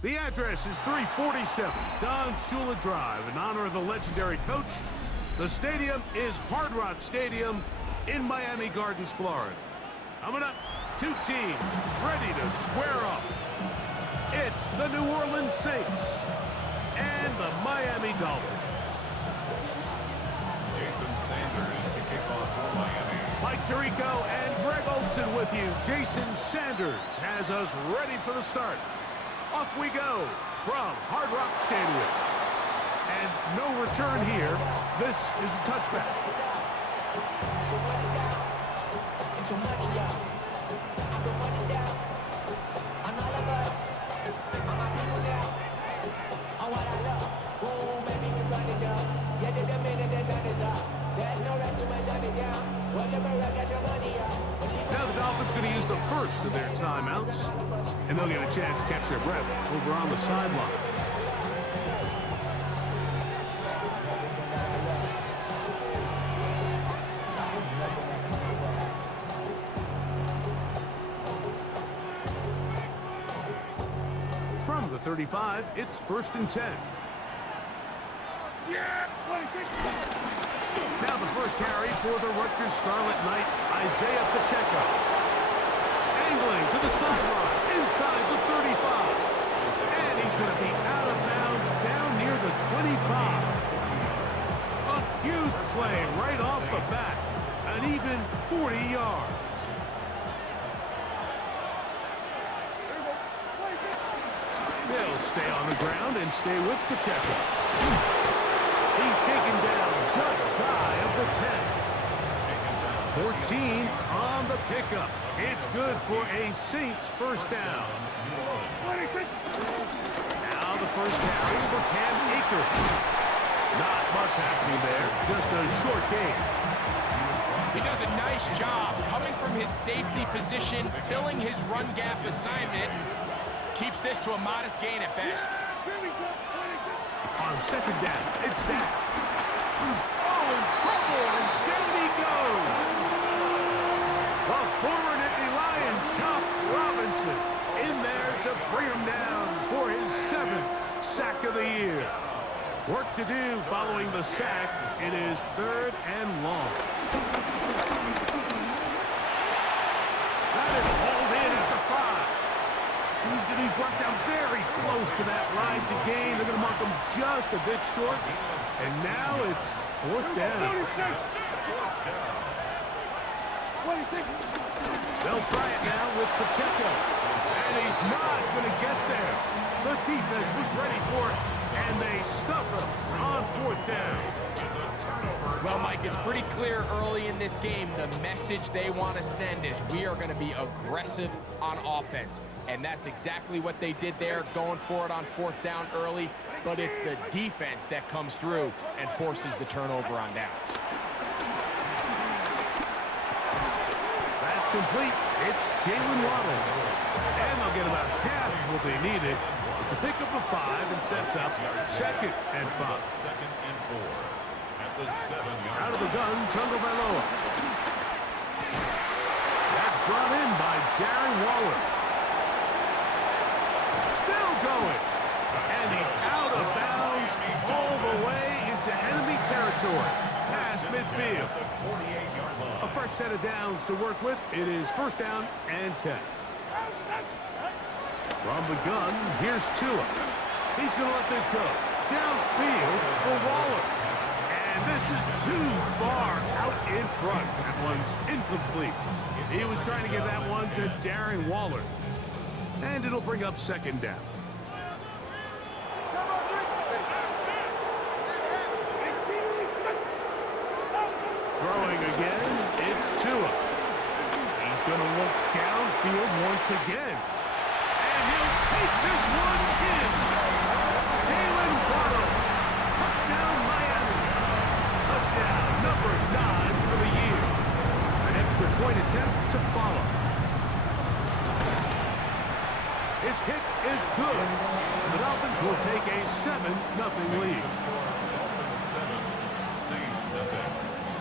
The address is 347 Don Shula Drive in honor of the legendary coach. The stadium is Hard Rock Stadium in Miami Gardens, Florida. Coming up, two teams ready to square up. It's the New Orleans Saints and the Miami Dolphins. Jason Sanders to kick off for Miami. Mike Tirico and Greg Olson with you. Jason Sanders has us ready for the start. Off we go from Hard Rock Stadium. And no return here. This is a touchback. Now the Dolphins going to use the first of their timeouts, and they'll get a chance to catch their breath over on the sideline. From the 35, it's 1st and 10. Now the first carry for the Rutgers Scarlet Knight, Isaiah Pacheco. Angling to the sideline, inside the 35. And he's going to be out of bounds down near the 25. A huge play right off the bat. An even 40 yards. They'll stay on the ground and stay with Pacheco. He's taken down just shy of the 10. 14 on the pickup. It's good for a Saints first down. Now the first carry for Cam Akers. Not much happening there, just a short gain. He does a nice job coming from his safety position, filling his run gap assignment. Keeps this to a modest gain at best. On second down, it's down. Oh, in trouble, and down he goes. The former Nittany Lion chops Robinson in there to bring him down for his 7th sack of the year. Work to do following the sack. It is 3rd and long. That is hauled in at the 5. He's going to be brought down very close to that line to gain. They're going to mark him just a bit short. And now it's 4th down. They'll try it now with Pacheco. And he's not going to get there. The defense was ready for it, and they stuff him on 4th down. Well, Mike, it's pretty clear early in this game the message they want to send is we are going to be aggressive on offense. And that's exactly what they did there, going for it on 4th down early. But it's the defense that comes through and forces the turnover on downs. That's complete. It's Jalen Waddle. And they'll get about half of what they needed. It's a pickup of 5 and sets up 2nd and 5. 2nd and 4. At the 7-yard. Out of the gun, Tagovailoa. That's brought in by Darren Waller. Still going. And he's out of bounds all the way into enemy territory. Past midfield. A fresh set of downs to work with. It is 1st down and 10. From the gun, here's Tua. He's going to let this go. Downfield for Waller. And this is too far out in front. That one's incomplete. He was trying to get that one to Darren Waller. And it'll bring up 2nd down. Throwing again, it's Tua. He's going to look downfield once again. And he'll take this one in. Jalen Waddle. Touchdown, Miami. Touchdown number 9 for the year. An extra point attempt to follow. His kick is good. And the Dolphins will take a 7-0 lead. Saints nothing.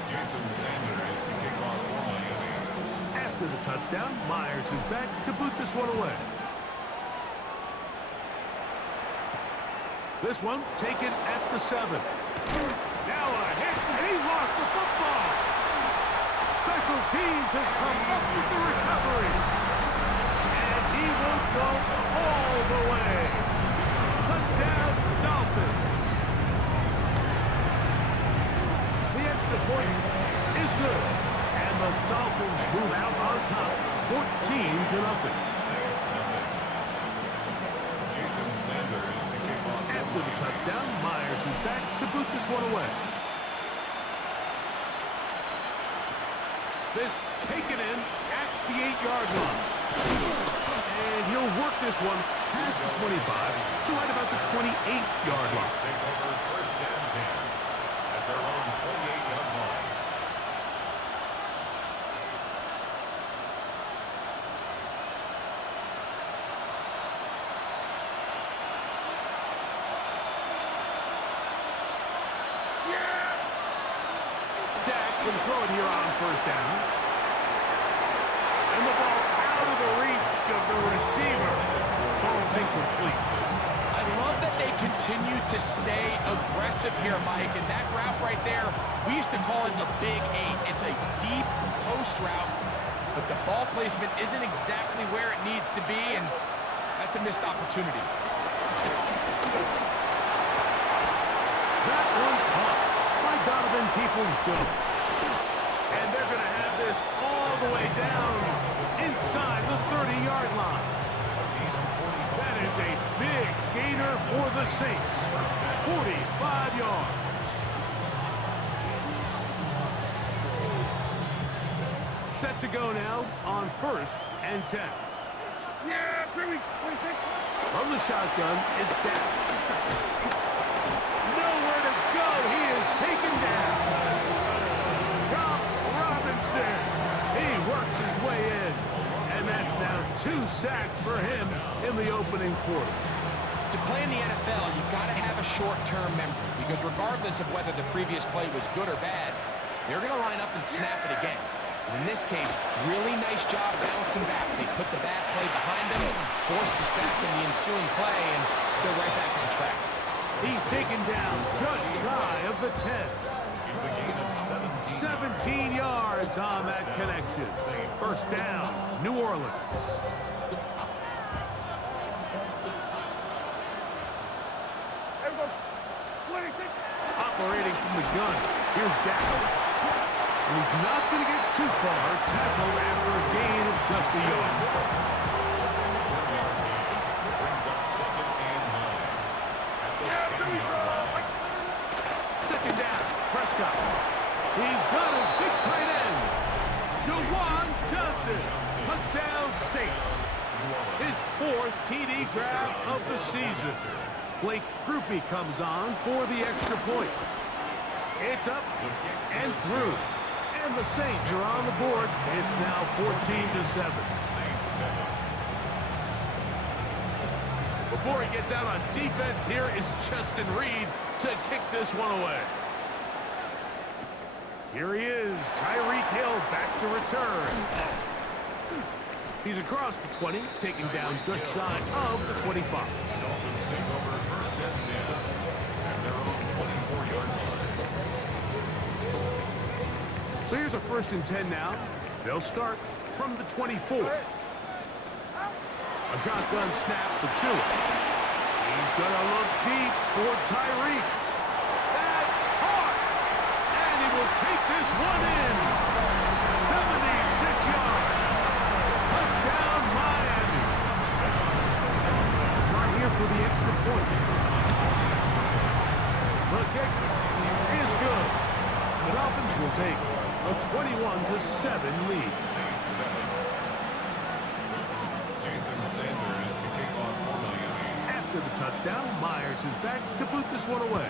Jason Sanders to kick off for Miami. After the touchdown, Myers is back to boot this one away. This one taken at the 7. Now a hit, and he lost the football. Special teams has come up with the recovery. And he will go all the way. Touchdown, Dolphins. The extra point is good. And the Dolphins move out on top, 14-0. After the touchdown, Myers is back to boot this one away. This taken in at the 8-yard line. And he'll work this one past the 25 to right about the 28-yard line. Take over first and 10 at their own 28-yard line. Can throw it here on first down. And the ball out of the reach of the receiver. Falls incomplete. I love that they continue to stay aggressive here, Mike. And that route right there, we used to call it the Big 8. It's a deep post route, but the ball placement isn't exactly where it needs to be, and that's a missed opportunity. That one caught by Donovan Peoples-Jones. And they're going to have this all the way down inside the 30-yard line. That is a big gainer for the Saints. 45 yards. Set to go now on first and 10. From the shotgun, it's down. Nowhere to go. He is taken down. He works his way in, and that's now 2 sacks for him in the opening quarter. To play in the NFL, you've got to have a short-term memory, because regardless of whether the previous play was good or bad, they're going to line up and snap it again. And in this case, really nice job bouncing back. They put the bad play behind them, forced the sack in the ensuing play, and they're right back on track. He's taken down just shy of the 10. 17 yards on that connection. First down, New Orleans. Operating from the gun, here's Dak. And he's not going to get too far. Tackled after a gain of just a yard. Brings up second and 9. Second down, Prescott. He's got his big tight end, Jawan Johnson. Touchdown, Saints. His 4th TD grab of the season. Blake Groupie comes on for the extra point. It's up and through. And the Saints are on the board. It's now 14-7. Before he gets out on defense, here is Justin Reed to kick this one away. Here he is, Tyreek Hill back to return. He's across the 20, taken down just shy of the 25. Dolphins take over first and 10 at their own 24-yard line. So here's a first and 10 now. They'll start from the 24. A shotgun snap for Tua. He's going to look deep for Tyreek. That's caught. And he will take this one in. 76 yards. Touchdown, Miami. Try here for the extra point. The kick is good. The Dolphins will take a 21-7 lead. After the touchdown, Myers is back to boot this one away.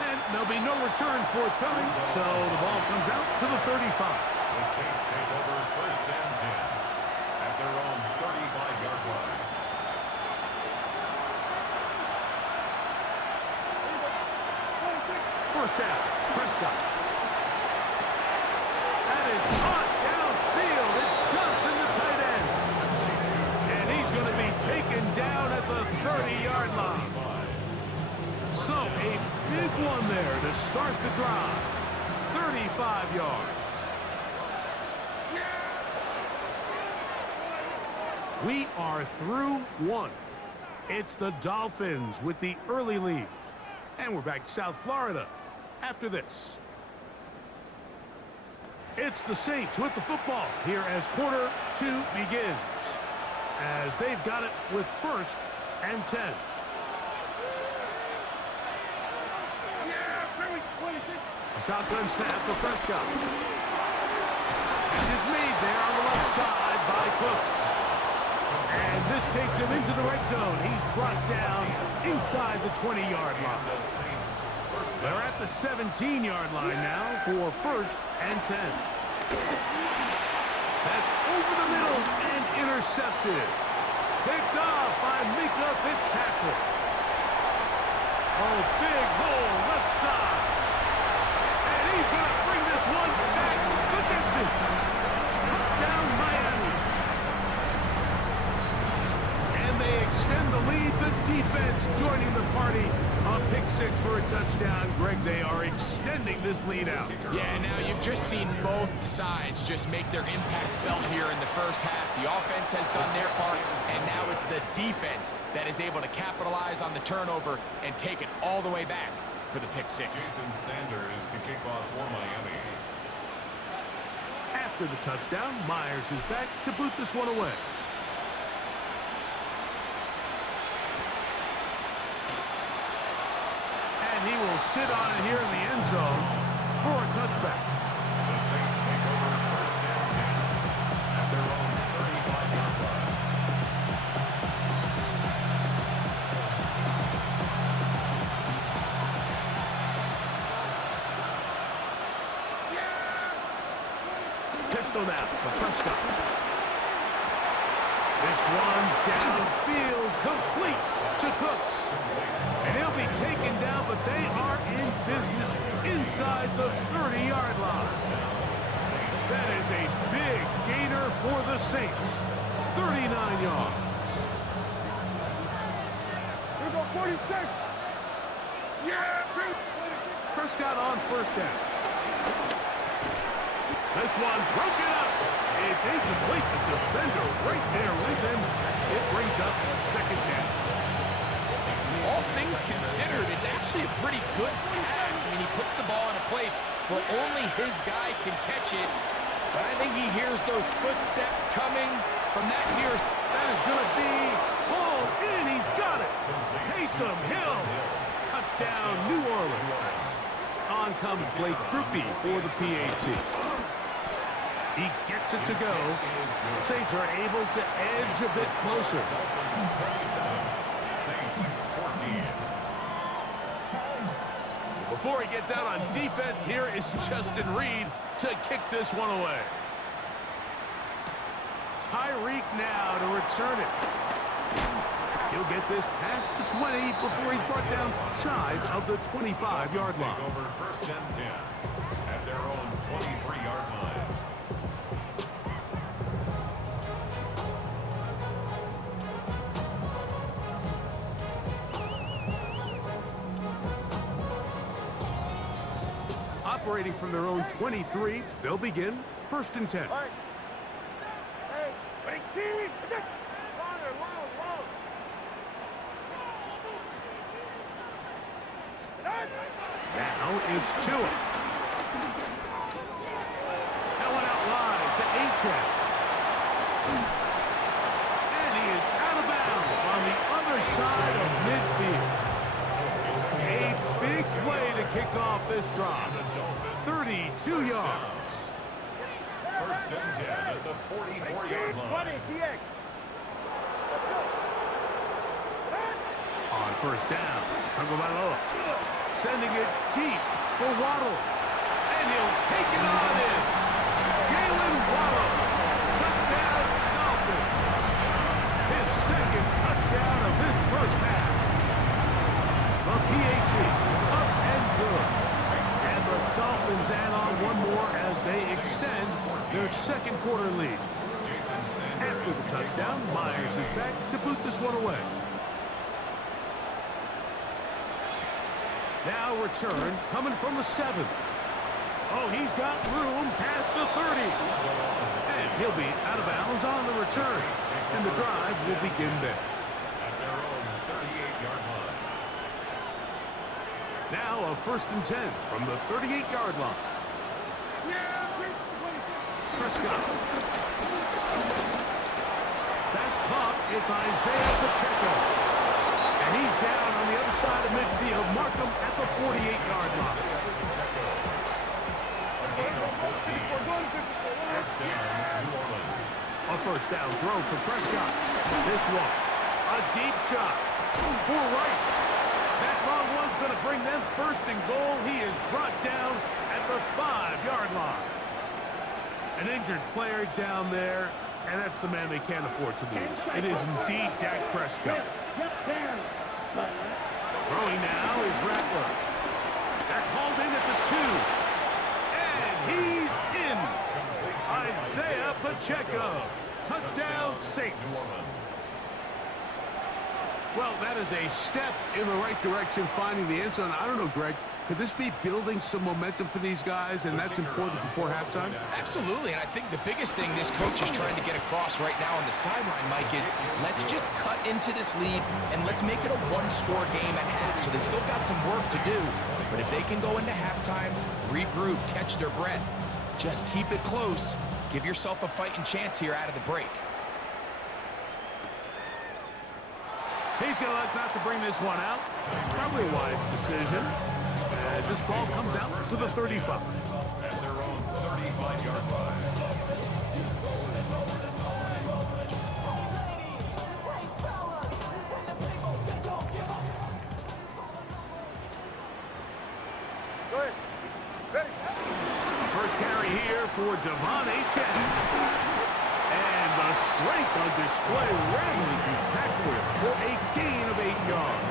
And there'll be no return forthcoming, so the ball comes out to the 35. The Saints take over first and 10 at their own 35-yard line. First down, Prescott. That is caught downfield. It's Johnson, the tight end. one there to start the drive. 35 yards. We are through one. It's the Dolphins with the early lead. And we're back to South Florida after this. It's the Saints with the football here as quarter 2 begins. As they've got it with 1st and 10. A shotgun snap for Prescott. Catch is made there on the left side by Cooks. And this takes him into the red zone. He's brought down inside the 20-yard line. They're at the 17-yard line now for 1st and 10. That's over the middle and intercepted. Picked off by Mika Fitzpatrick. Oh, big hole left side. And he's going to bring this one back the distance. Touchdown Miami. And they extend the lead. The defense joining the party. A pick 6 for a touchdown. Greg, they are extending this lead out. Yeah, now you've just seen both sides just make their impact felt here in the first half. The offense has done their part, and now it's the defense that is able to capitalize on the turnover and take it all the way back for the pick 6. Jason Sanders to kick off for Miami. After the touchdown, Myers is back to boot this one away. And he will sit on it here in the end zone for a touchback. The Saints take over 1st and 10 at their own 35-yard line. Pistol now for Prescott. This one downfield complete to Cooks. And he'll be taken down, but they are in business inside the 30-yard line. That is a big gainer for the Saints. 39 yards. Here we go, 46. Yeah, Prescott on 1st down. This one broken up. It's incomplete. The defender right there with him. It brings up 2nd down. All things considered, it's actually a pretty good pass. I mean, he puts the ball in a place where only his guy can catch it. But I think he hears those footsteps coming from that near. That is going to be hauled in. He's got it. Taysom Hill. Touchdown, New Orleans. On comes Blake Grupe for the PAT. He gets it to go. The Saints are able to edge a bit closer. Saints 14. Before he gets out on defense, here is Justin Reed to kick this one away. Tyreek now to return it. He'll get this past the 20 before he's brought down shy of the 25-yard line. Take over 1st and 10 at their own 23-yard line. Operating from their own 23, they'll begin 1st and 10. All right. Hey, ready, team. Longer, long. Now it's Tua. That one out wide to A-Trap. And he is out of bounds on the other side of midfield. A big play to kick off this drive. 32 yards. 1st and 10 at the 44-yard line. 20, TX. Let's go. On 1st down, Tagovailoa sending it deep for Waddle. And he'll take it on in. Jalen Waddle. Touchdown, Dolphins. His 2nd touchdown of this first half. The PAT up and good. And the Dolphins add on one more as they extend their 2nd quarter lead. After the touchdown, Myers is back to boot this one away. Now return coming from the 7. Oh, he's got room past the 30. And he'll be out of bounds on the return. And the drive will begin there. At their own 38-yard line. Now a 1st and 10 from the 38-yard line. Prescott. That's caught. It's Isaiah Pacheco. And he's down on the other side of midfield. Mark him at the 48-yard line. A 1st down throw for Prescott. This one, a deep shot for Rice. That long one's going to bring them 1st and goal. He is brought down at the 5-yard line. An injured player down there, and that's the man they can't afford to lose. It is indeed Dak Prescott. Throwing now is Rattler. That's hauled in at the 2. And he's in. Isaiah Pacheco. Touchdown, Saints. Well, that is a step in the right direction, finding the end zone. I don't know, Greg. Could this be building some momentum for these guys, and that's important before halftime? Absolutely, and I think the biggest thing this coach is trying to get across right now on the sideline, Mike, is let's just cut into this lead, and let's make it a one-score game at half. So they still got some work to do, but if they can go into halftime, regroup, catch their breath, just keep it close, give yourself a fighting chance here out of the break. He's going to elect not to bring this one out. Probably a wise decision, as this ball comes out to the 35. At their own 35-yard line. Good. Ready. First carry here for Devon Achane. And the strength on display, rattling through tacklers for a gain of 8 yards.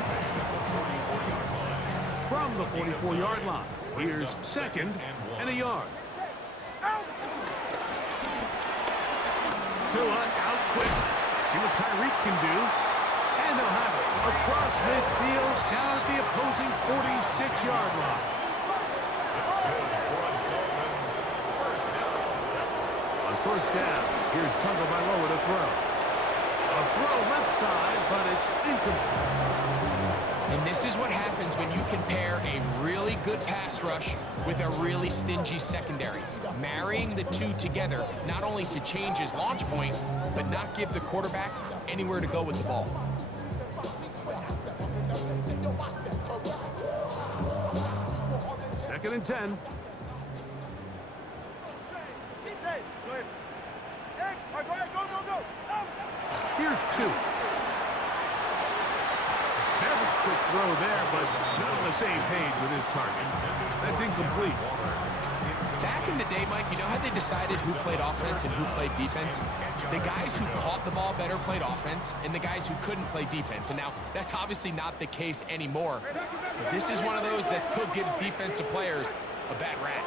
From the 44-yard line, here's 2nd and a yard. Tua out quick. See what Tyreek can do. And they'll have it across midfield down at the opposing 46-yard line. On 1st down, here's Tagovailoa to throw. A throw left side, but it's incomplete. And this is what happens when you compare a really good pass rush with a really stingy secondary. Marrying the two together, not only to change his launch point, but not give the quarterback anywhere to go with the ball. Second and 10. Go ahead. Hey, all right, go ahead, go. Here's 2. Very quick throw there, but not on the same page with his target. That's incomplete. Back in the day, Mike, you know how they decided who played offense and who played defense? The guys who caught the ball better played offense, and the guys who couldn't play defense. And now, that's obviously not the case anymore. But this is one of those that still gives defensive players a bad rap.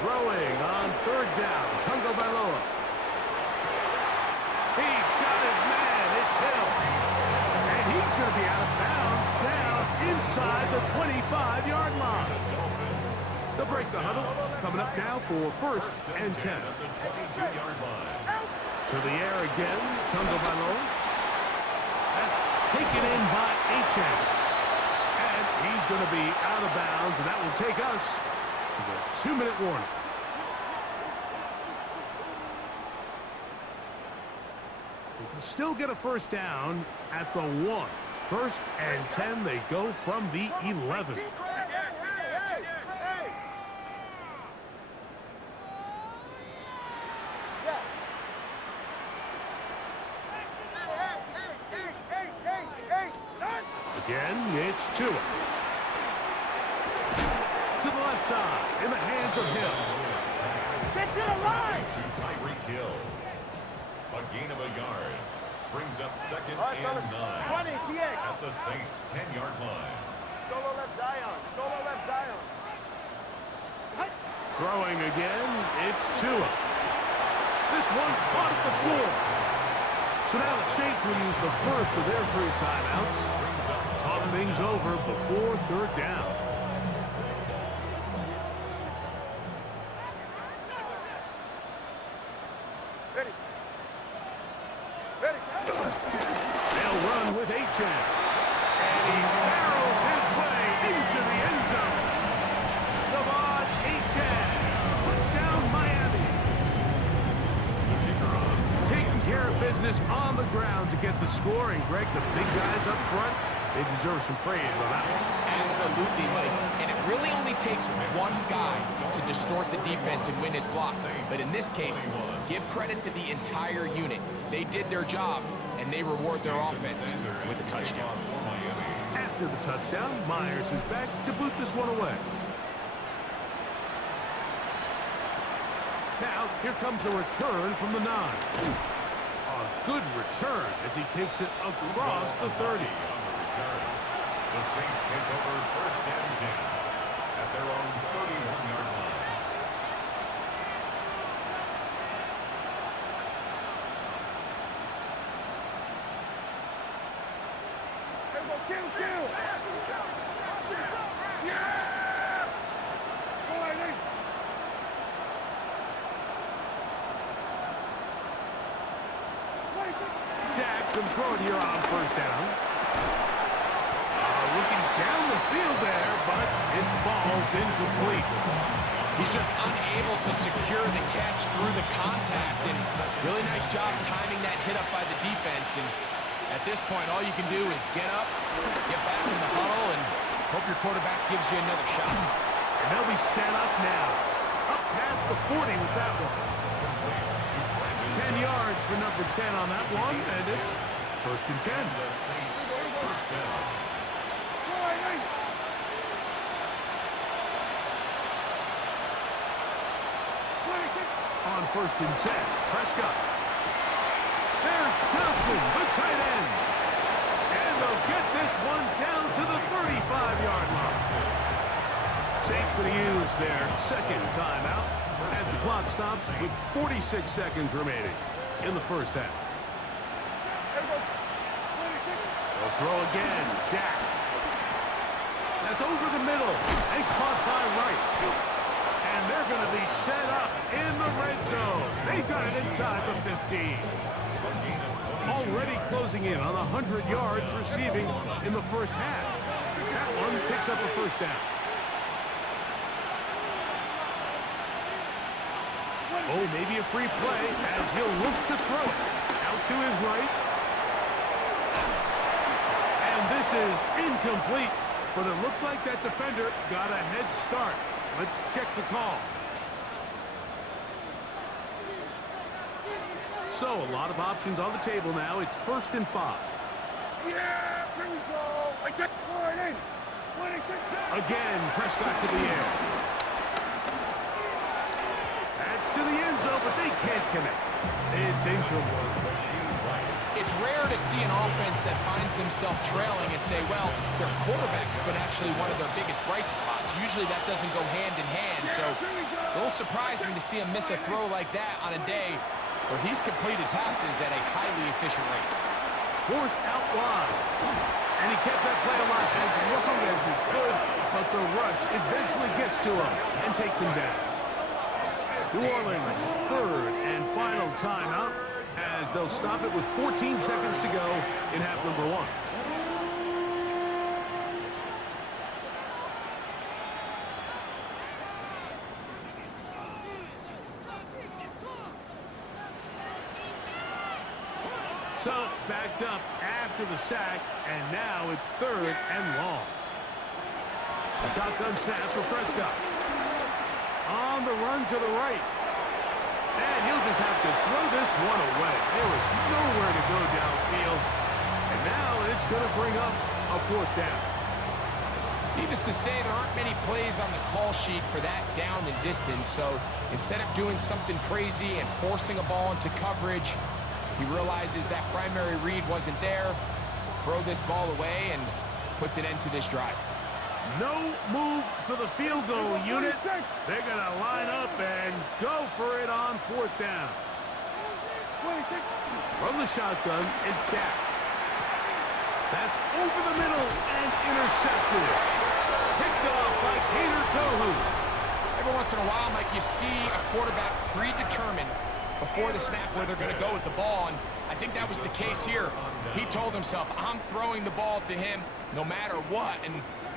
Throwing on 3rd down, Tagovailoa. He's got his man, it's Hill. And he's going to be out of bounds down inside the 25-yard line. The break the huddle coming up now for 1st and 10. To the air again, Tagovailoa. That's taken in by Achane. And he's going to be out of bounds, and that will take us to the 2-minute warning. They can still get a 1st down at the 1. 1st and 10, they go from the 11. Again, it's Tua. To the left side, in the hands of Hill. Get to the line! To Tyreek Hill. A gain of a yard. Brings up 2nd All right, and fellas. 9. 20, TX. At the Saints' 10-yard line. Solo left Zion. Solo left Zion. Throwing again, it's Tua. This one caught at the floor. So now the Saints will use the first of their 3 timeouts. Brings up talk things over before third down. Ready. Ready, set. They'll run with H.N. And he barrels his way into the end zone. Devon H.N. Touchdown, Miami. The kicker on. Taking care of business on the ground to get the score. And, Greg, the big guys up front, they deserve some praise on that one. Absolutely, Mike. And it really only takes one guy to distort the defense and win his block. But in this case, give credit to the entire unit. They did their job, and they reward their offense with a touchdown. After the touchdown, Myers is back to boot this one away. Now, here comes a return from the 9. A good return as he takes it across the 30. The Saints take over first and 10 at their own 31-yard line. Kill. Yeah! Go ahead, Nate. Dak can throw it here on first down. Looking down the field there, but it falls incomplete. He's just unable to secure the catch through the contact, and really nice job timing that hit up by the defense. And at this point, all you can do is get up, get back in the huddle, and hope your quarterback gives you another shot. And they'll be set up now. Up past the 40 with that one. 10 yards for number 10 on that one, and it's first and 10. The Saints first down. Go ahead, Nate. On first and 10, Prescott. There's Johnson, the tight end. And they'll get this one down to the 35-yard line. Saints going to use their second timeout as the clock stops with 46 seconds remaining in the first half. They'll throw again. Dak. That's over the middle and caught by Rice. And they're going to be set up in the red zone. They got it inside the 15. Already closing in on 100 yards receiving in the first half. That one picks up a first down. Oh, maybe a free play as he'll look to throw it. Out to his right. And this is incomplete, but it looked like that defender got a head start. Let's check the call. So, a lot of options on the table now. It's first and 5. Yeah, here we go. I take forward in. Again, Prescott to the air. That's to the end zone, but they can't connect. It's incomplete. It's rare to see an offense that finds themselves trailing and say, well, their quarterback's been actually one of their biggest bright spots. Usually that doesn't go hand in hand, so it's a little surprising to see him miss a throw like that on a day where he's completed passes at a highly efficient rate. Forced out wide. And he kept that play alive as long as he could, but the rush eventually gets to him and takes him down. New Orleans, third and final timeout, as they'll stop it with 14 seconds to go in half number 1. So, backed up after the sack, and now it's third and long. A shotgun snap for Prescott. On the run to the right. And he'll just have to throw this one away. There is nowhere to go downfield. And now it's going to bring up a fourth down. Needless to say, there aren't many plays on the call sheet for that down and distance, so instead of doing something crazy and forcing a ball into coverage, he realizes that primary read wasn't there, throw this ball away, and puts an end to this drive. No move for the field goal unit. They're going to line up and go for it on fourth down. From the shotgun, it's Dak. That's over the middle and intercepted. Picked off by Kader Kohu. Every once in a while, Mike, you see a quarterback predetermined before the snap where they're going to go with the ball, and I think that was the case here. He told himself, I'm throwing the ball to him no matter what, and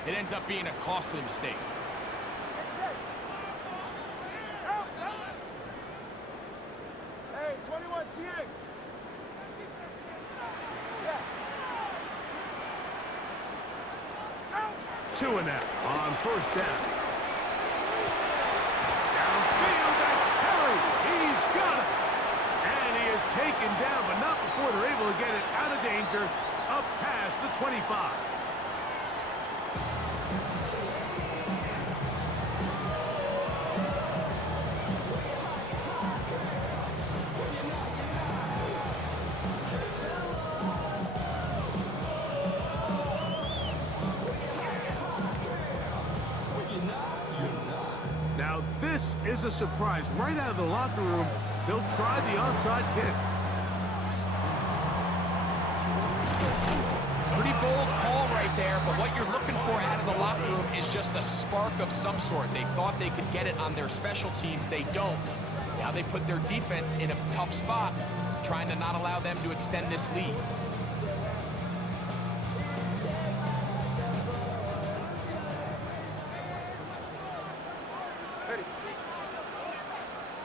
it ends up being a costly mistake. Hey, 21, TA. Two and out on first down. Downfield, that's Perry. He's got it. And he is taken down, but not before they're able to get it out of danger up past the 25. Now this is a surprise. Right out of the locker room, they'll try the onside kick. Pretty bold call right there, but what you're looking for out of the locker room is just a spark of some sort. They thought they could get it on their special teams. They don't. Now they put their defense in a tough spot, trying to not allow them to extend this lead. Ready.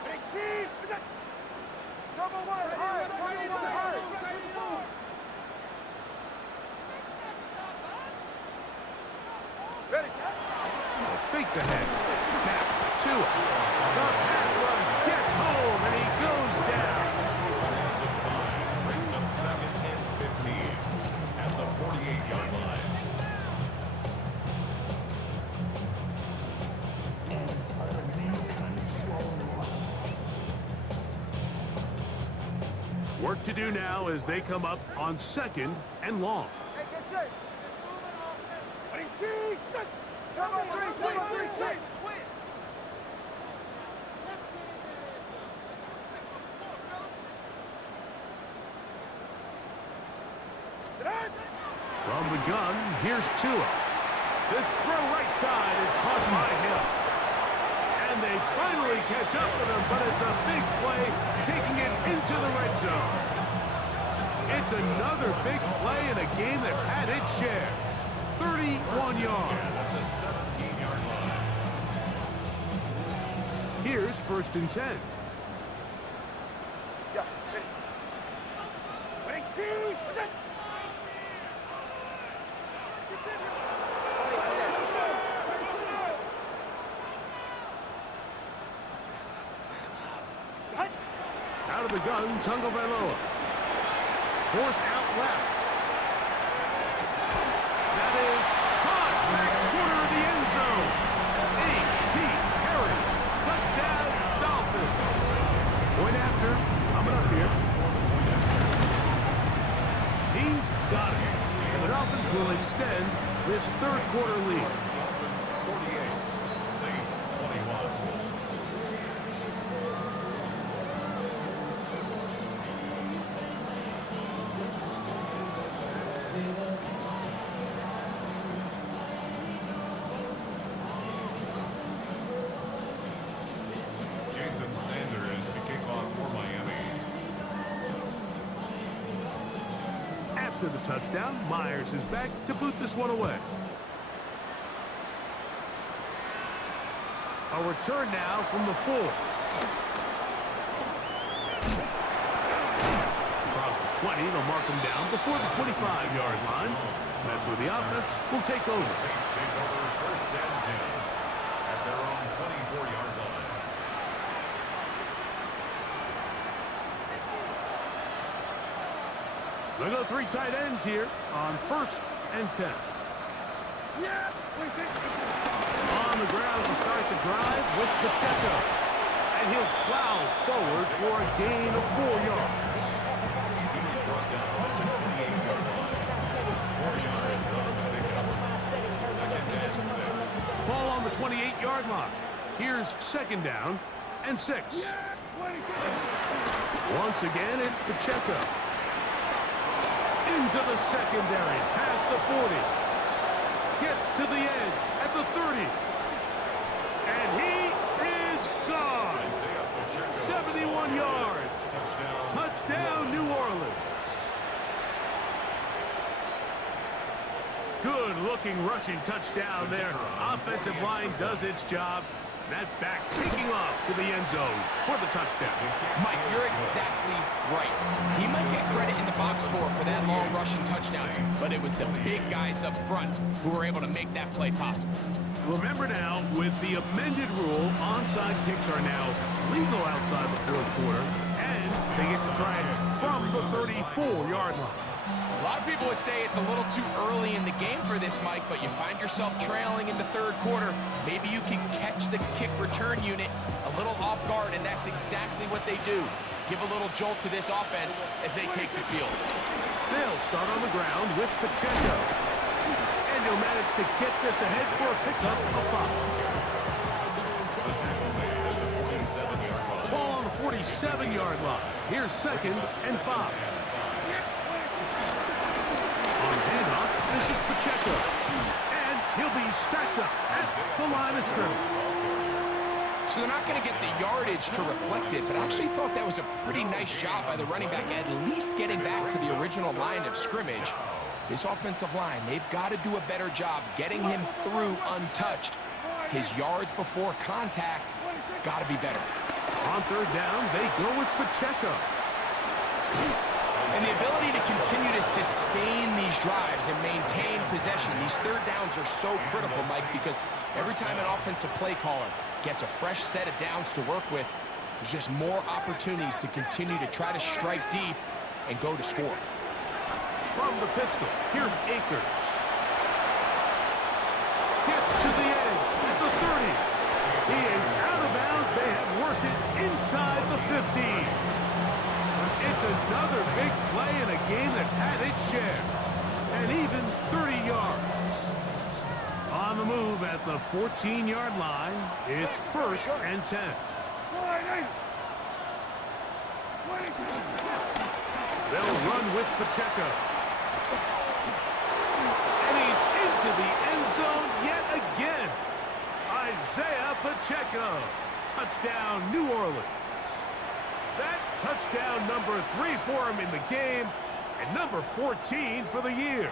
Ready, team. Turbo one, hard. Turbo one, hard. Ready. They'll fake the head. Now, Tua. The pass rush gets home, and he goes down. Offensive line brings up 2nd and 15 at the 48-yard line. Work to do now as they come up on 2nd and long. Hey, get set. Ready, team. Turbo three, team. From the gun, here's Tua. This throw right side is caught by him. And they finally catch up with him, but it's a big play, taking it into the red zone. It's another big play in a game that's had its share. 31 yards. At the 17-yard line. Here's 1st and 10. Yeah, ready. Ready, team. Out of the gun, Tagovailoa. Forced out left. That is caught back corner of the end zone. A.T. Perry. Touchdown, Dolphins. Point after. Coming up here. He's got it. And the Dolphins will extend this third quarter lead. Dolphins 48, Saints 21. Jason Sanders to kick off for Miami. After the touchdown, Myers is back to boot this one away. A return now from the 4. Across the 20, they'll mark him down before the 25-yard line. That's where the offense will take over. Saints take over 1st and 10 at their own 24-yard line. They'll go 3 tight ends here on 1st and 10. Yeah, On the ground to start the drive with Pacheco. And he'll plow forward for a gain of 4 yards. He was brought down at the 28-yard line. 4 yards on the pickup. 2nd and 6. Ball on the 28-yard line. Here's 2nd down and 6. Once again, it's Pacheco. into the secondary, past the 40. Gets to the edge at the 30. And he is gone. 71 yards. Touchdown, New Orleans. Good-looking rushing touchdown there. Offensive line does its job. That back taking off to the end zone for the touchdown. Mike, you're exactly right. He might get credit in the box score for that long rushing touchdown, but it was the big guys up front who were able to make that play possible. Remember now, with the amended rule, onside kicks are now legal outside the fourth quarter, and they get to try it from the 34-yard line. A lot of people would say it's a little too early in the game for this, Mike, but you find yourself trailing in the third quarter. Maybe you can catch the kick return unit a little off guard, and that's exactly what they do. Give a little jolt to this offense as they take the field. They'll start on the ground with Pacheco. And he'll manage to get this ahead for a pickup of 5. Ball on the 47-yard line. Here's 2nd and 5. On the handoff, this is Pacheco. And he'll be stacked up at the line of scrimmage. So they're not going to get the yardage to reflect it, but I actually thought that was a pretty nice job by the running back, at least getting back to the original line of scrimmage. This offensive line, they've got to do a better job getting him through untouched. His yards before contact got to be better. On third down, they go with Pacheco. And the ability to continue to sustain these drives and maintain possession, these third downs are so critical, Mike, because every time an offensive play caller gets a fresh set of downs to work with, there's just more opportunities to continue to try to strike deep and go to score. From the pistol, here's Akers. Gets to the edge at the 30. He is out of bounds. They have worked it inside the 15. It's another big play in a game that's had its share. And even 30 yards. On the move at the 14-yard line, it's 1st and 10. They'll run with Pacheco. And he's into the end zone yet again. Isaiah Pacheco. Touchdown, New Orleans. That touchdown number 3 for him in the game, and number 14 for the year.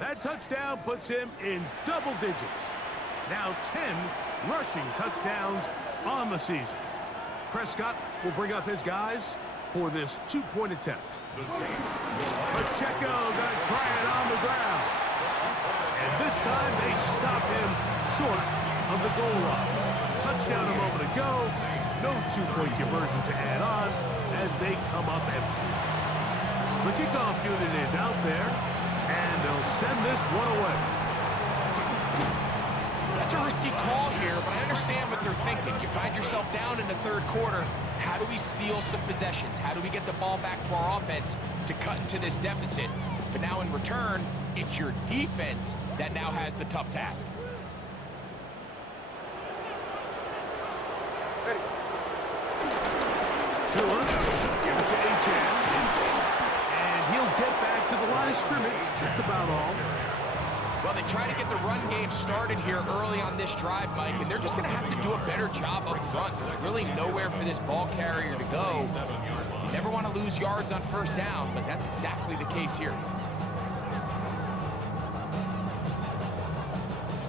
That touchdown puts him in double digits. Now 10 rushing touchdowns on the season. Prescott will bring up his guys for this 2-point attempt. Pacheco gonna try it on the ground. And this time they stop him short of the goal line. Touchdown a moment ago. No 2-point conversion to add on as they come up empty. The kickoff unit is out there, and they'll send this one away. That's a risky call here, but I understand what they're thinking. You find yourself down in the third quarter. How do we steal some possessions? How do we get the ball back to our offense to cut into this deficit? But now in return, it's your defense that now has the tough task. Tua, give it to H.M. And he'll get back to the line of scrimmage. That's about all. Well, they try to get the run game started here early on this drive, Mike, and they're just going to have to do a better job up front. There's really nowhere for this ball carrier to go. You never want to lose yards on first down, but that's exactly the case here.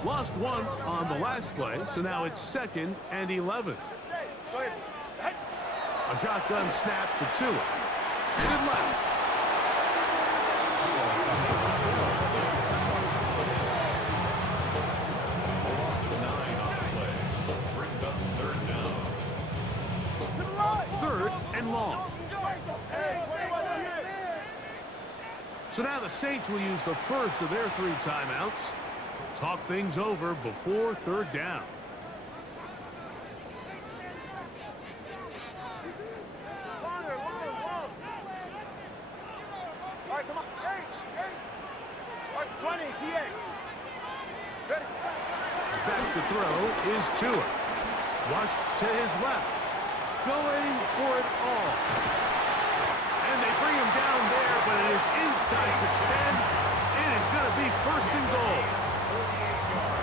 Lost one on the last play, so now it's 2nd and 11. A shotgun snap for Tua. And left. Third and long. So now the Saints will use the first of their 3 timeouts. Talk things over before third down. All right, come on. Hey. All right, 20, TX. Ready? Back to throw is Tua. Flushed to his left. Going for it all. And they bring him down there, but it is inside the 10. It is going to be first and goal.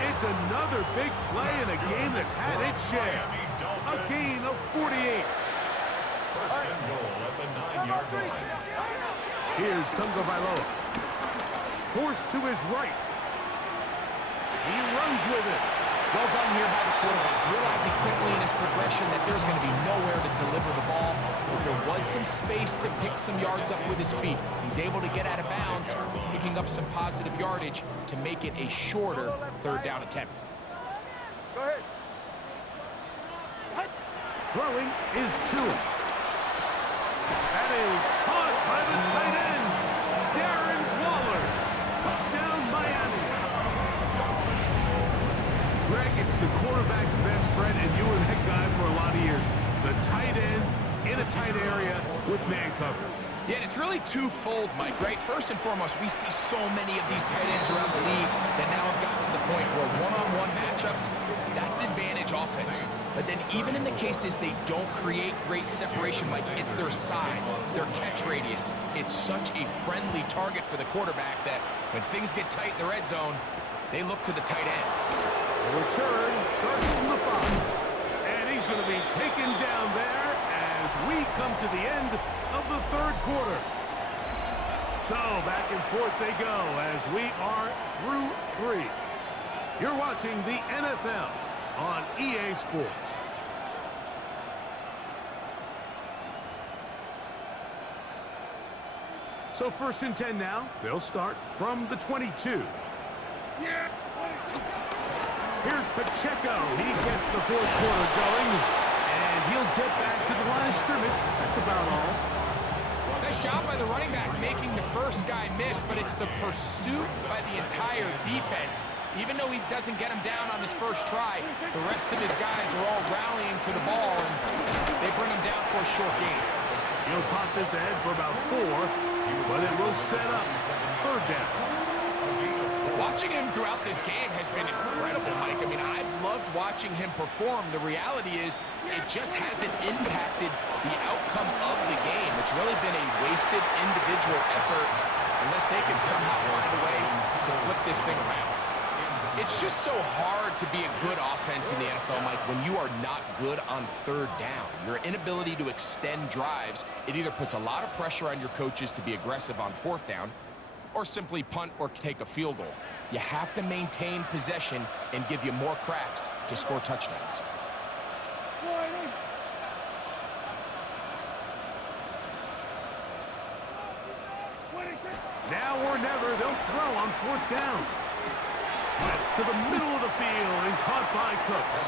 It's another big play in a game that's had its share. A gain of 48. First and goal at the 9-yard line. Here's Tunga Vailoa. Forced to his right. He runs with it. Well done here by the quarterback, realizing quickly in his progression that there's going to be nowhere to deliver the ball, but there was some space to pick some yards up with his feet. He's able to get out of bounds, picking up some positive yardage to make it a shorter third down attempt. Go ahead. Throwing is Tua. That is caught by the tight end, Darren Waller. Touchdown, Miami. Greg, it's the quarterback's best friend, and you were that guy for a lot of years. The tight end in a tight area with man coverage. Yeah, and it's really twofold, Mike, right? First and foremost, we see so many of these tight ends around the league that now have gotten to the point where one-on-one matchups, that's advantage offense. But then even in the cases they don't create great separation, Mike, it's their size, their catch radius. It's such a friendly target for the quarterback that when things get tight in the red zone, they look to the tight end. The return starts from the 5. And he's going to be taken down there as we come to the end of the third quarter. So back and forth they go as we are through 3. You're watching the NFL on EA Sports. So first and 10 now. They'll start from the 22. Here's Pacheco. He gets the fourth quarter going, and he'll get back to the line of scrimmage. That's about all. Nice job by the running back making the first guy miss, but it's the pursuit by the entire defense. Even though he doesn't get him down on his first try, the rest of his guys are all rallying to the ball, and they bring him down for a short gain. He'll pop this ahead for about 4, but it will set up third down. Watching him throughout this game has been incredible, Mike. I mean, I've loved watching him perform. The reality is it just hasn't impacted the outcome of the game. It's really been a wasted individual effort unless they can somehow find a way to flip this thing around. It's just so hard to be a good offense in the NFL, Mike, when you are not good on third down. Your inability to extend drives, it either puts a lot of pressure on your coaches to be aggressive on fourth down or simply punt or take a field goal. You have to maintain possession and give you more cracks to score touchdowns. Now or never, they'll throw on fourth down. That's to the middle of the field and caught by Cooks.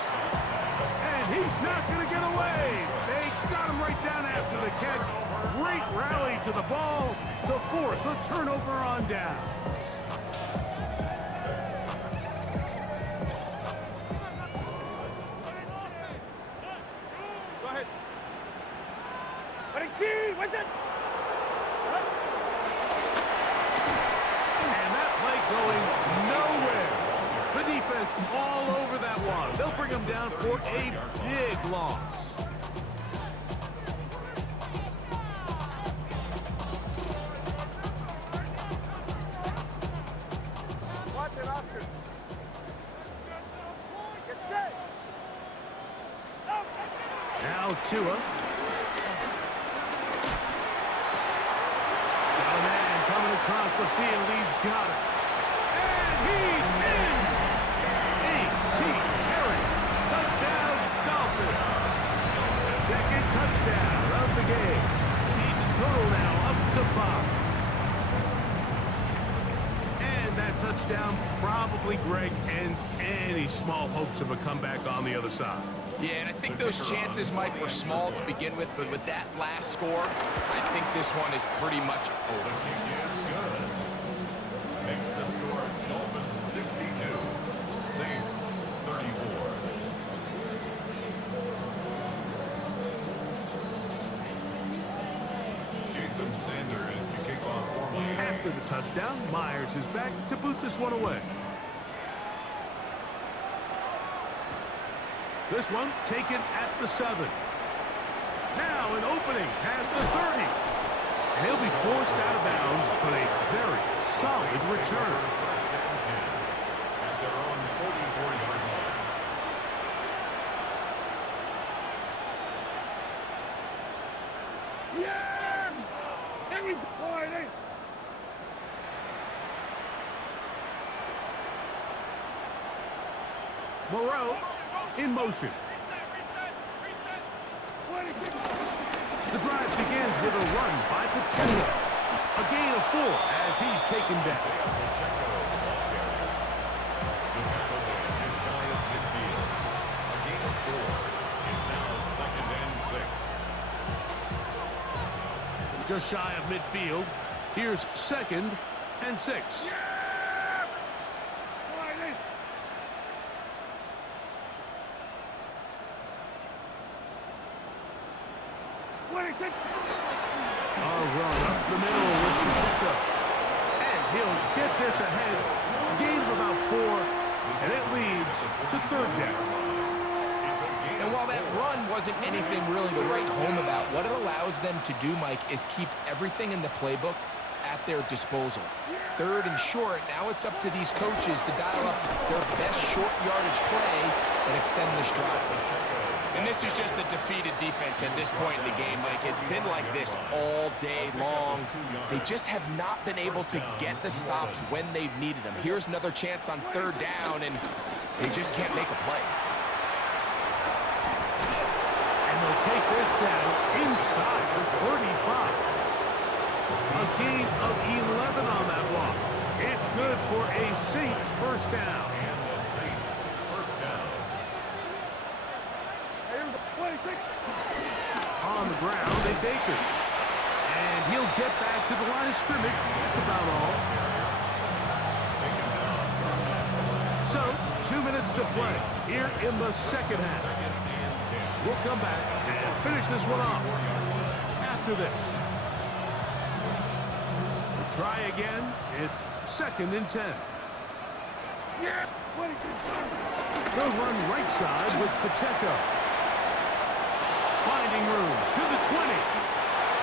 And he's not going to get away. They got him right down after the catch. Great rally to the ball to force a turnover on down. Go ahead. What's it? And that play going nowhere. The defense all over that one. They'll bring him down for a big loss. Watch it, Oscar. Get set. Now Tua. Got a man coming across the field. He's got it. And he's in. A.T. Herring. Touchdown, Dolphins. Second touchdown of the game. Season total now up to 5. And that touchdown probably, Greg, ends any small hopes of a comeback on the other side. Yeah, and I think those chances, Mike, were small to begin with, but with that last score, I think this one is pretty much over. The kick is good. Makes the score Dolphins 62, Saints 34. Jason Sanders to kick off for Miami. After the touchdown, Myers is back to boot this one away. This one taken at the 7. Now an opening past the 30. And he'll be forced out of bounds, but a very solid return. First and 10 at their own 44-yard line. Yeah! Everybody! Moreau in motion. The drive begins with a run by Pacheco. A gain of 4 as he's taken down. Pacheco, ball carrier. The tackle there just shy of midfield. A gain of 4. It's now second and 6. Just shy of midfield. Here's second and 6. A run up the middle with Pacheco. And he'll get this ahead. Gain of about 4. And it leads to third down. And while that run wasn't anything really to write home about, what it allows them to do, Mike, is keep everything in the playbook at their disposal. Third and short, now it's up to these coaches to dial up their best short yardage play and extend this drive. And this is just a defeated defense at this point in the game, Mike. It's been like this all day long. They just have not been able to get the stops when they've needed them. Here's another chance on third down, and they just can't make a play. And they'll take this down inside the 35. A gain of 11 on that walk. It's good for a Saints first down. And the Saints first down. On the ground, they take it. And he'll get back to the line of scrimmage. That's about all. So, 2 minutes to play here in the second half. We'll come back and finish this one off after this. We'll try again. It's second and 10. Yeah. They'll run right side with Pacheco. Finding room to the 20.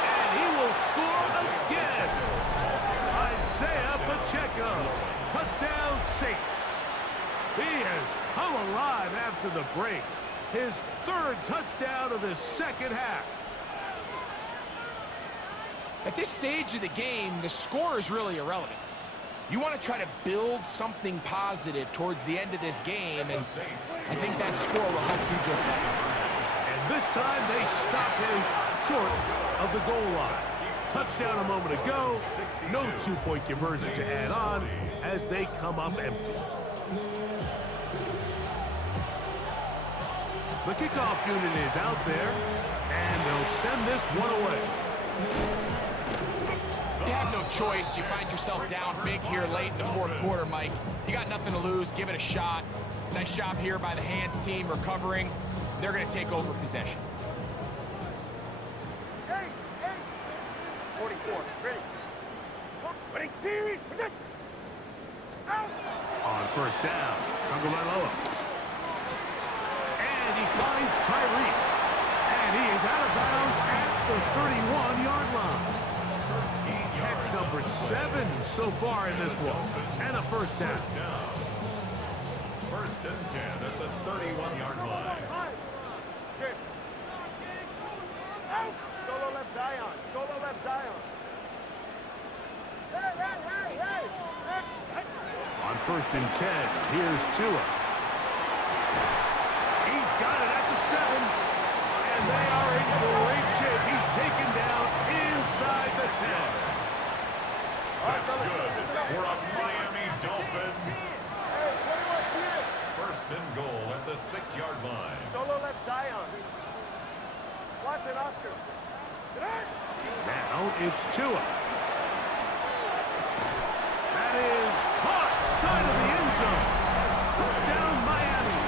And he will score again. Isaiah Pacheco. Touchdown Saints. He has come alive after the break. His third touchdown of the second half. At this stage of the game, the score is really irrelevant. You want to try to build something positive towards the end of this game, and I think that score will help you just that. And this time they stop him short of the goal line. Touchdown a moment ago. No two-point conversion to add on as they come up empty. The kickoff unit is out there, and they'll send this one away. You have no choice. You find yourself down big here late in the fourth quarter, Mike. You got nothing to lose. Give it a shot. Nice job here by the hands team recovering. They're going to take over possession. 44, ready. Ready, team, protect. Out. On first down, Tagovailoa. And he finds Tyreek. And he is out of bounds at the 31-yard line. Catch number 7 so far in this one. And a first down. First and 10 at the 31-yard line. Out. Solo left Zion. Solo left Zion. Hey, hey, hey, hey. Hey. On first and 10, here's Tua. He's got it at the 7. And they are in great shape. He's taken down inside the 10. That's good for a Miami Dolphin. Hey, 21 team. First and goal at the 6-yard line. Solo left Zion. Watson, Oscar. Now it's Tua. That is caught side of the end zone. Touchdown Miami.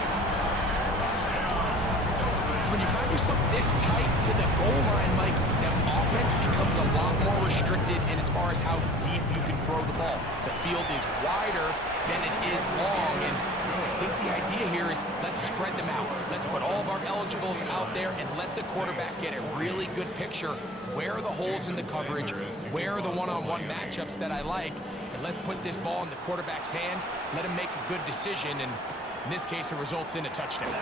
So when you find yourself this tight to the goal line, Mike, the offense becomes a lot more restricted in as far as how deep you can throw the ball. The field is wider than it is long, and I think the idea here is let's spread them out. Let's put all of our eligibles out there and let the quarterback get a really good picture where are the holes in the coverage, where are the one-on-one matchups that I like, and let's put this ball in the quarterback's hand, let him make a good decision, and in this case, it results in a touchdown.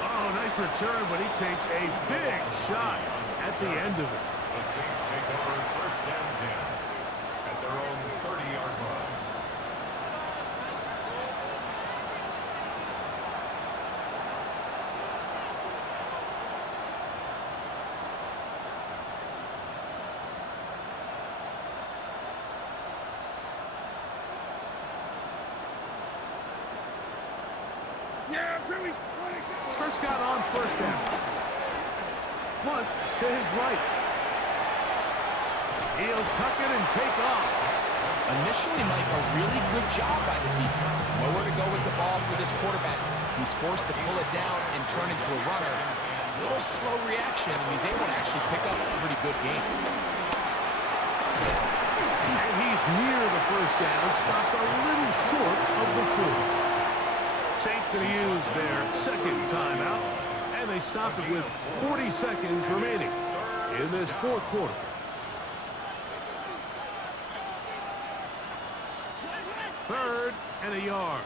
Oh, nice return, but he takes a big shot at the end of it. The Saints take over first and 10 at their own 30-yard line. Prescott on first down. Flush to his right. He'll tuck it and take off. Initially, Mike, a really good job by the defense. Nowhere to go with the ball for this quarterback. He's forced to pull it down and turn into a runner. A little slow reaction, and he's able to actually pick up a pretty good game. And he's near the first down, stopped a little short of the 40. Saints going to use their second timeout, and they stop it with 40 seconds remaining in this fourth quarter. Third and a yard.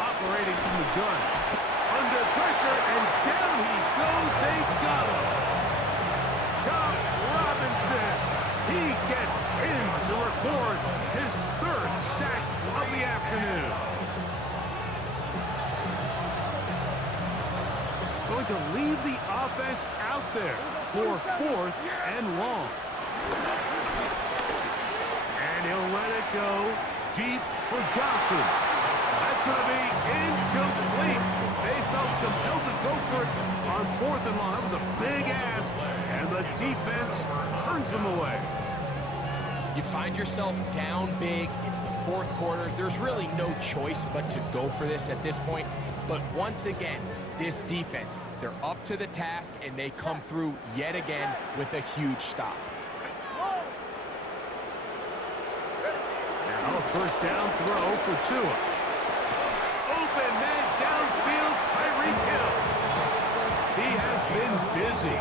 Operating from the gun. Under pressure, and down he goes. They got him. Chop Robinson. He gets in to record his third sack of the afternoon. Going to leave the offense out there for fourth and long. And he'll let it go deep for Johnson. That's going to be incomplete. They felt compelled to go for it on fourth and long. That was a big ask, and the defense turns them away. You find yourself down big. It's the fourth quarter. There's really no choice but to go for this at this point. But once again, this defense, they're up to the task, and they come through yet again with a huge stop. Now a first down throw for Tua. Open man downfield, Tyreek Hill. He has been busy.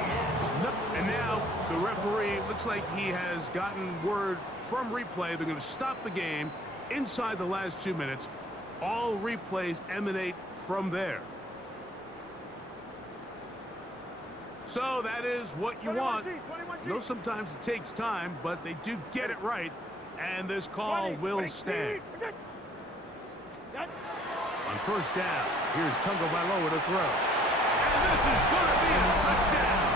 And now the referee looks like he has gotten word from replay. They're going to stop the game inside the last 2 minutes. All replays emanate from there. So that is what you want. I know sometimes it takes time, but they do get it right. And this call will stand. On first down, here's Tungo Bailoa to throw. And this is going to be a touchdown.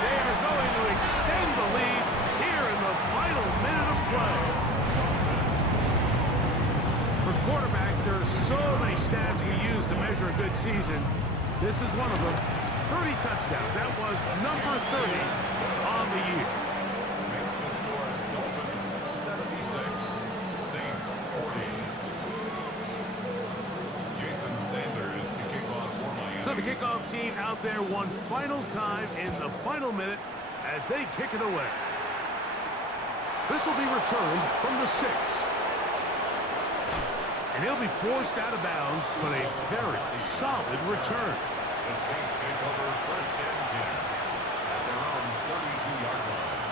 They are going to extend the lead here in the final minute of play. For quarterbacks, there are so many stats we use to measure a good season. This is one of them. 30 touchdowns. That was number 30 on the year. Makes the score Dolphins 76, Saints 40. Jason Sanders to kick off for Miami. So the kickoff team out there one final time in the final minute as they kick it away. This will be returned from the 6. And he'll be forced out of bounds, but a very solid return. The Saints take over first and 10 at their own 32-yard line.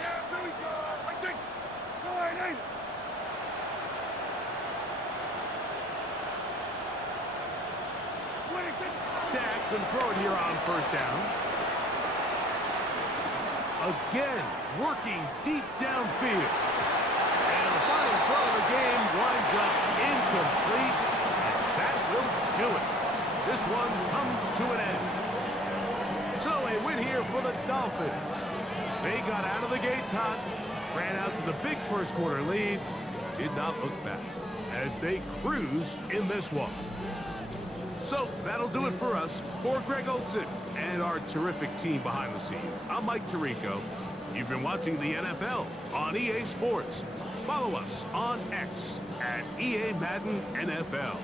Yeah, there we go. I think. Go ahead, Dak can throw it here on first down. Again, working deep downfield. And the final throw of the game winds up incomplete. And that will do it. This one comes to an end. So a win here for the Dolphins. They got out of the gates hot, ran out to the big first quarter lead, did not look back as they cruise in this one. So that'll do it for us. For Greg Olson and our terrific team behind the scenes, I'm Mike Tirico. You've been watching the NFL on EA Sports. Follow us on X at EA Madden NFL.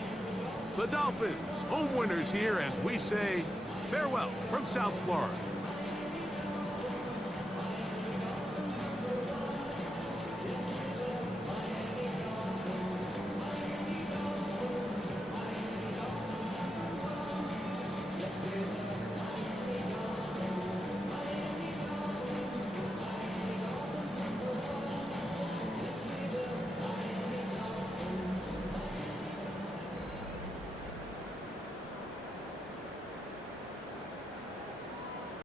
The Dolphins, home winners here as we say farewell from South Florida.